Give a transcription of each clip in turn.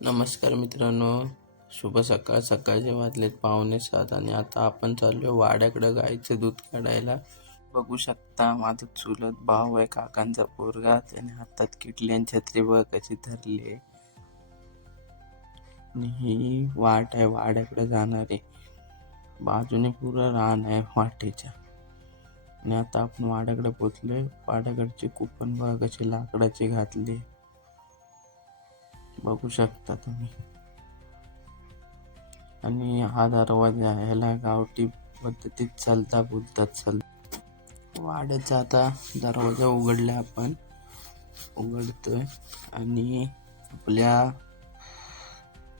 नमस्कार मित्रांनो शुभ सकाळ. सकाळचे वाजलेत पाहुणे सात आणि आता आपण चाललो वाड्याकडं गाईचं दूध काढायला. बघू शकता माझं चुलत भाऊ आहे काकांचा पोरगा त्याने हातात किटली आणि छत्री बघ कशी धरली आहे. आणि ही वाट आहे वाड्याकडे जाणारी. बाजूने पुरं रान आहे वाटेच्या. आणि आता आपण वाड्याकडे पोचलोय. वाड्याकडची कुपन बघा कशी लाकडाची घातली बघू शकता तुम्ही. आणि हा दरवाजा ह्याला गावठी पद्धतीत चालता बोलतात चल वाढत आता दरवाजा उघडला आपण. उघडतोय. आणि आपल्या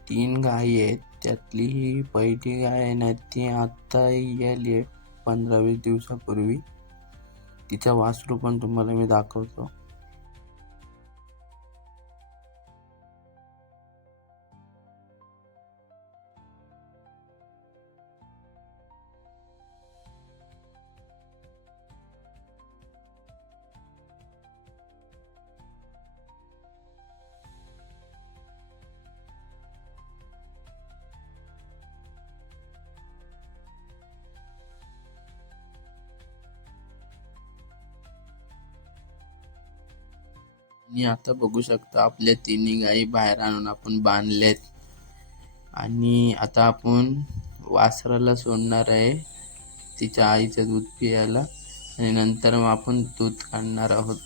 तीन गायी आहेत. त्यातली ही पहिली गाय आहे ना ती आत्ता आली आहे पंधरा वीस दिवसापूर्वी. तिचा वासरू पण तुम्हाला मी दाखवतो. आणि आता बघू शकता आपल्या तिन्ही गायी बाहेर आणून आपण बांधलेत. आणि आता आपण वासराला सोडणार आहे तिच्या आईचं दूध पियाला आणि नंतर मग आपण दूध काढणार आहोत.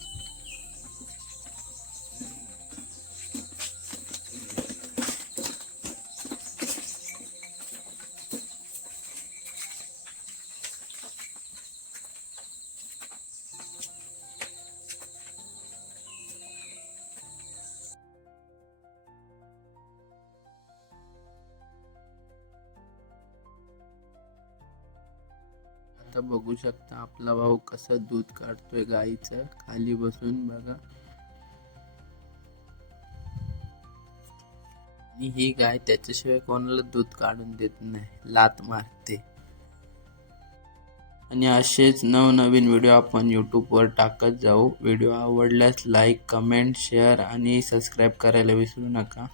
आता बघू शकता आपला भाऊ कसं दूध काढतोय गाईचं. खाली बसून बघा. आणि ही गाय त्याच्याशिवाय कोणाला दूध काढून देत नाही. लात मारते. आणि असेच नवनवीन व्हिडिओ आपण यूट्यूबवर टाकत जाऊ. व्हिडिओ आवडल्यास लाईक कमेंट शेअर आणि सबस्क्राईब करायला विसरू नका.